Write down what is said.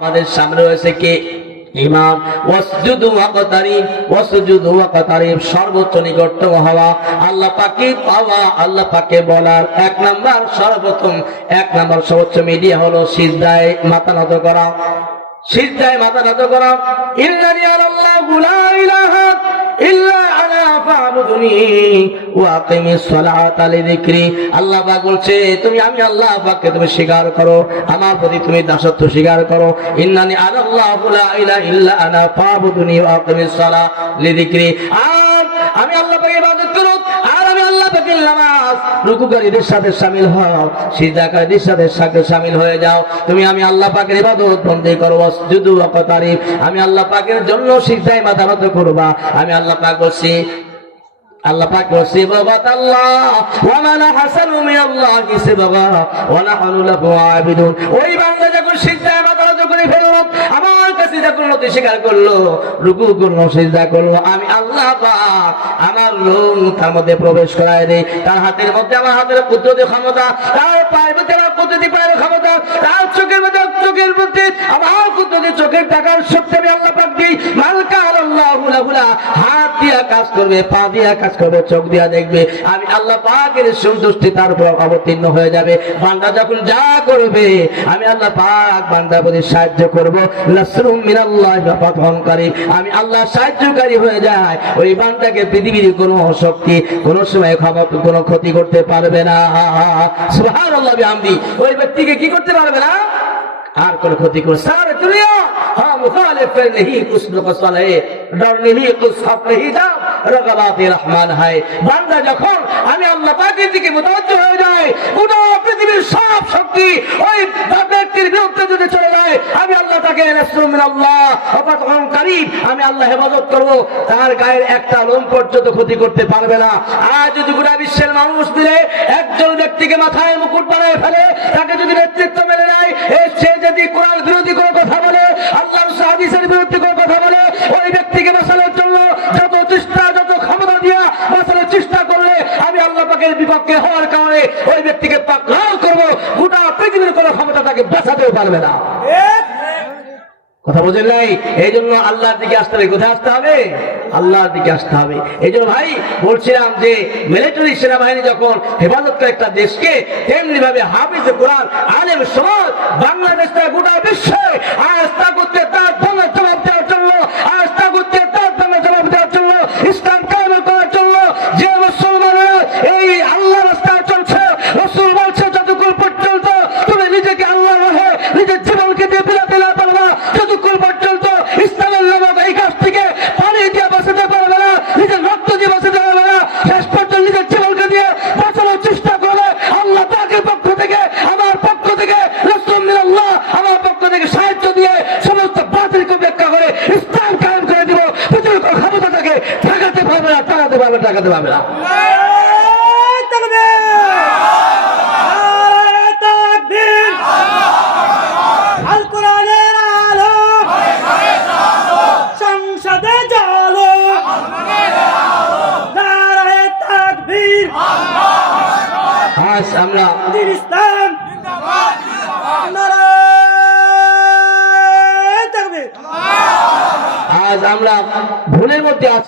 আমাদের সামনে রয়েছে কে? ইমান। ওয়াসজুদু ওয়াকতারিব, ওয়াসজুদু ওয়াকতারিব, সর্বোচ্চ নিকটতম হওয়া, আল্লাহ পাকে পাওয়া, আল্লাহ পাকে বলার এক নাম্বার সর্বপ্রথম এক নাম্বার সর্বোচ্চ মিডিয়া হলো সিজদায় মাথা নত করা। সিজদায় মাথা নত করা। ইন্নানি আল্লাহু লা ইলাহা ইল্লা আনা ফাবুদুনি ওয়া আকিমিস সালাতা লিযিকরি। আল্লাহ পাক বলছে তুমি আমি আল্লাহ পাককে তুমি স্বীকার করো, আমার প্রতি তুমি দাসত্ব স্বীকার করো। ইন্নানি আল্লাহু লা ইলাহা ইল্লা আনা ফাবুদুনি ওয়া আকিমিস সালাতা লিযিকরি। আর আমি আল্লাহ পাকের ইবাদত করো, আর আমি আল্লাহ পাকের নামাজ রুকুকারীদের সাথে শামিল হও, সিজদাকারীদের সাথে শামিল হয়ে যাও। তুমি আমি আল্লাহ পাকের ইবাদত বন্দী করো। ওয়াসজুদু ওয়াকতারিব, আমি আল্লাহ পাকের জন্য সিজদায় মাথা নত করবা। আমি আল্লাহ পাক বলছি, আল্লাহ পাক বলছে বাবাতাল্লাহ ওয়া মান হাসানু মিনাল্লাহি সিবাগা ওয়া নাহনু লাহু আবিদুন। ওই বান্দা যখন সিজদায় মাথা নত করে ফেললো, আমার কাছে যখন নতি স্বীকার করলো, রুকু করলো, সিজদা করলো, আমি আল্লাহ পাক আমার রূহ তার মধ্যে প্রবেশ করায় দেই। তার হাতের মধ্যে আমার হাতের কুদরতি ক্ষমতা, তার পায়ের মধ্যে আমার কুদরতি পায়ের ক্ষমতা, তার চোখের মধ্যে আমার কুদরতি চোখের টাকার শক্তি আমি আল্লাহ পাক দিই। মালকা আল্লাহু লাহুলা, হাত দিয়া কাজ করবে, পা দিয়া কাজ করবে, চোখ দিয়া দেখবে, আমি আল্লাহ পাকের সন্তুষ্টি তার উপর অবতীর্ণ হয়ে যাবে। বান্দা যখন যা করবে আমি আল্লাহ পাক বান্দার প্রতি সাহায্য করব। নাসরুম মিনাল্লাহি ওয়া ফাতহুন কারীব, আমি আল্লাহ সাহায্যকারী হয়ে যায়। ওই বান্দাকে পৃথিবীর কোনো শক্তি কোনো সময় কোনো ক্ষতি করতে পারবে না। সুবহানাল্লাহ বিহামদি, ওই ব্যক্তিকে কি করতে পারবে না? আর কোন ক্ষতি করে সারা দুনিয়া হ্যাঁ মুখালিফ नहीं कुछ नुकसान है डर नहीं कुछ खौफ नहीं जा रगबात रहमान है। বান্দা যখন আমি আল্লাহ পাকের দিকে মুতাওয়াজ্জহ হয়ে যায়, গোটা পৃথিবীর সব শক্তি ওই ব্যক্তির বিরুদ্ধে যদি চলে যায়, আমি আল্লাহ তাকে নাসরুম মিনাল্লাহ ওয়া ফাতহুন কারীব, আমি আল্লাহ হেফাজত করব। তার গায়ের একটা লোম পর্যন্ত ক্ষতি করতে পারবে না। আজ যদি গোটা বিশ্বের মানুষ মিলে একজন ব্যক্তিকে মাথায় মুকুট বানিয়ে ফেলে, তাকে যদি নেতৃত্ব মেনে নেয়, সে যদি কোরআন বিরোধী কোনো কথা বলে, আল্লাহর হাদিসের বিরুদ্ধে কোনো কথা বলে, ওই ব্যক্তিকে বাঁচানোর জন্য যত চেষ্টা যত ক্ষমতা দিয়া বাঁচানোর চেষ্টা করলে আমি আল্লাহ পাকের বিপক্ষে হওয়ার কারণে ওই ব্যক্তিকে পাকড়াও করব। গোটা পৃথিবীর কোনো ক্ষমতা তাকে বাঁচাতেও পারবে না। কথা বোঝেন নাই? এই জন্য আল্লাহর দিকে আসতে হবে। কোথায় আসতে হবে? আল্লাহর দিকে আসতে হবে। এই জন্য ভাই বলছিলাম যে মিলিটারি সেনাবাহিনী যখন হেফাজত করে একটা দেশকে, তেমনি ভাবে হাফিজে কোরআন আলেম সমাজ বাংলাদেশটা গোটা বিশ্বে আস্থা করতে তার জবাব দেওয়ার জন্য, আস্থা করতে তার জবাব দেওয়ার জন্য, ইসলাম কায়েম করার জন্য যে মুসলমানেরা এই আল্লাহ রাস্তায় চলছে, রাসূল বলছে যতক্ষণ পর্যন্ত তুমি নিজেকে আল্লাহ রহে নিজের জীবনকে দিয়ে বিলাতে না পারবা, যতক্ষণ পর্যন্ত ইসলামের নামক এই কাজ থেকে পানি দিয়ে বাঁচাতে পারবে না, নিজের রক্ত দিয়ে বাঁচাতে পারবে না, শেষ পর্যন্ত নিজের জীবনকে দিয়ে বাঁচানোর চেষ্টা করবে। আল্লাহ পাকের পক্ষ থেকে, আমার পক্ষ থেকে, রাসূল মিনাল্লাহ আমার পক্ষ থেকে সাহায্য দিয়ে সমস্ত বাতিলকে ব্যাখ্যা করে ইসলাম কায়েম করে দিব। পৃথিবীর কোনো ক্ষমতা তাকে ঠেকাতে পারবে না, ঠেকাতে পারবে না। আজ আমরা ভুলের মধ্যে আছি।